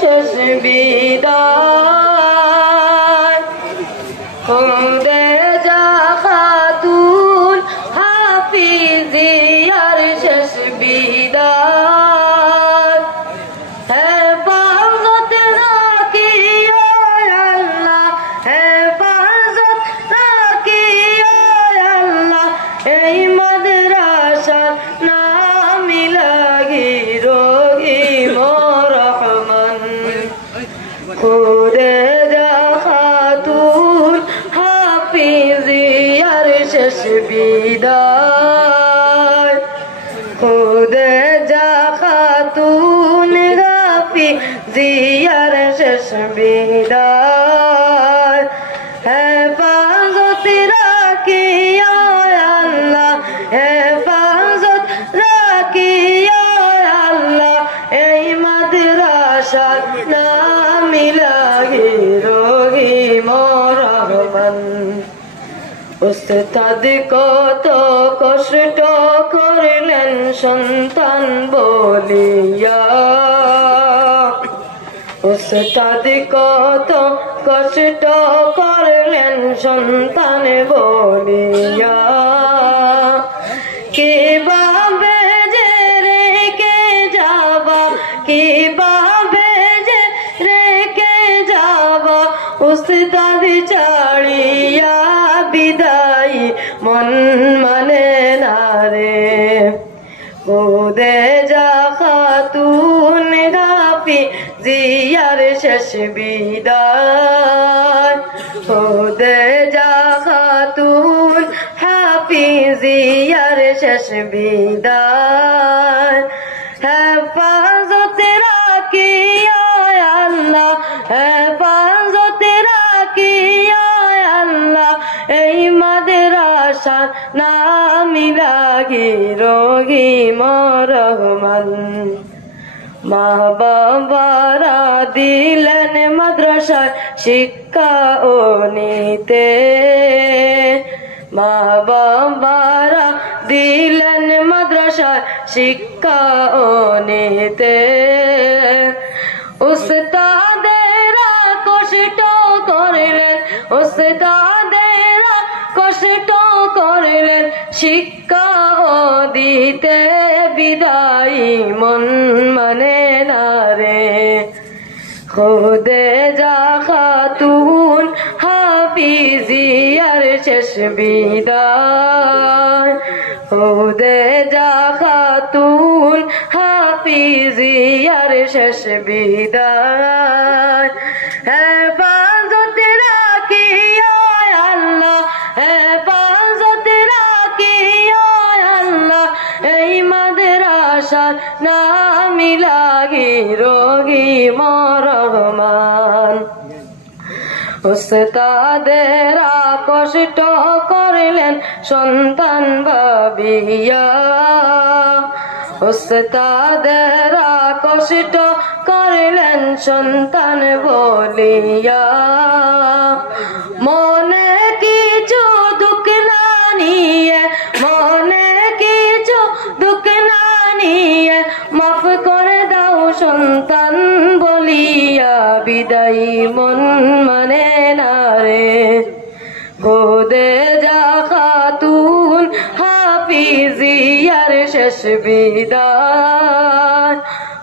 শেষ বিদায় খাদিজা খাতুন হাফিজিয়ার শেষ বিদায় হেফাজত রাখিও আল্লাহ হেফাজত রাখিও আল্লাহ এই মাদ্রাসার নামি লাগি রহিম রহমান খাদিজা খাতুন হাফিজিয়ার শেষ বিদায় খাদিজা খাতুন হাফিজিয়ার শেষ বিদায় হেফাজত রাখিও আল্লাহ হেফাজত রাখিও আল্লাহ এই মাদ্রাসার নামি লাগি রহিম রহমান উস্তাদ কত কষ্ট করলেন সন্তান বলিয়া উস্তাদ কত কষ্ট করলেন সন্তান বলিয়া কিভাবে যে রেখে যাবা কিভাবে যে রেখে যাবা উস্তাদ ছাড়িয়া বিদায় মন মানে না রে খাদিজা খাতুন হাফিজিয়ার শেষ বিদায় খাদিজা খাতুন হাফিজিয়ার শেষ বিদায় হেফাজত রাখিও আল্লাহ হেফাজত রাখিও আল্লাহ এই মাদ্রাসার নামি লাগি রহিম রহমান মা বাবারা দিলেন মাদ্রাসায় শিক্ষা ও নিতে মা বাবারা দিলেন মাদ্রাসায় শিক্ষা ও নিতে উস্তাদেরা কষ্ট করলেন উস্তাদেরা কষ্ট করলেন শিক্ষা ও দিতে বিদায় মন মানে না রে খাদিজা খাতুন হাফিজিয়ার শেষ বিদায় খাদিজা খাতুন হাফিজিয়ার শেষ বিদায় হেফাজত রাখিও আল্লাহ হেফাজত রাখিও আল্লাহ এই মাদ্রাসার নামি লাগি রহিম রহমান উস্তাদেরা কষ্ট করলেন সন্তান ভাবিয়া উস্তাদেরা কষ্ট করলেন সন্তান বলিয়া মনে কিছু দুঃখ না নিয়ে মনে কিছু দুঃখ না নিয়ে মাফ করে দাও সন্তান বলিয়া বিদায় মন মানে না রে খাদিজা খাতুন হাফিজিয়ার শেষ বিদায়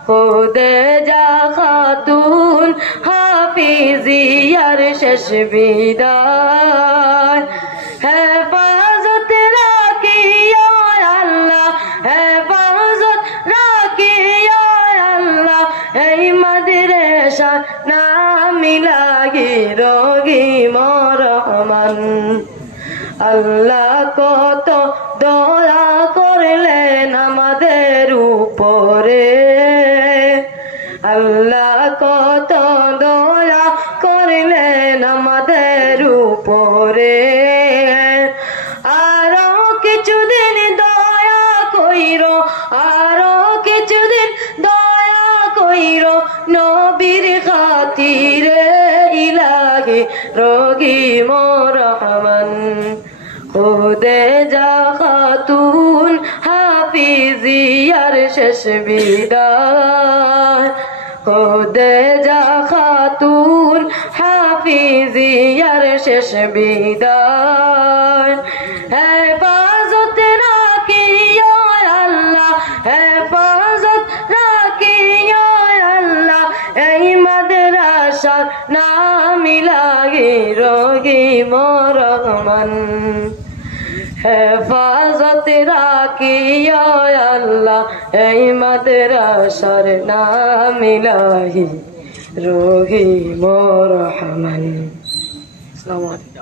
খাদিজা খাতুন হাফিজিয়ার শেষ বিদায় হেফাজত রাখিও আল্লাহ হেফাজত রাখিও আল্লাহ এই মাদ্রাসার নামি লাগি রহিম রহমান আল্লাহ কত দয়া করলেন আমাদের উপরে আল্লাহ কত দয়া করলেন আমাদের উপরে আরো কিছুদিন দয়া কইরো আরো কিছুদিন দয়া কইরো নবীর খাতিরে ইলাহি রহিম রহমান খাদিজা খাতুন হাফিজিয়ার শেষ বিদায় খোদেজা খাতুন হাফিজিয়ার শেষ বিদায় হেফাজত রাখিও আল্লাহ হেফাজত রাখিও আল্লাহ এই মাদ্রাসার নামি লাগি রহিম রহমান হেফাজত রাখিও আল্লাহ এই মাদ্রাসার নামি লাগি রহিম রহমান। আসসালামু আলাইকুম।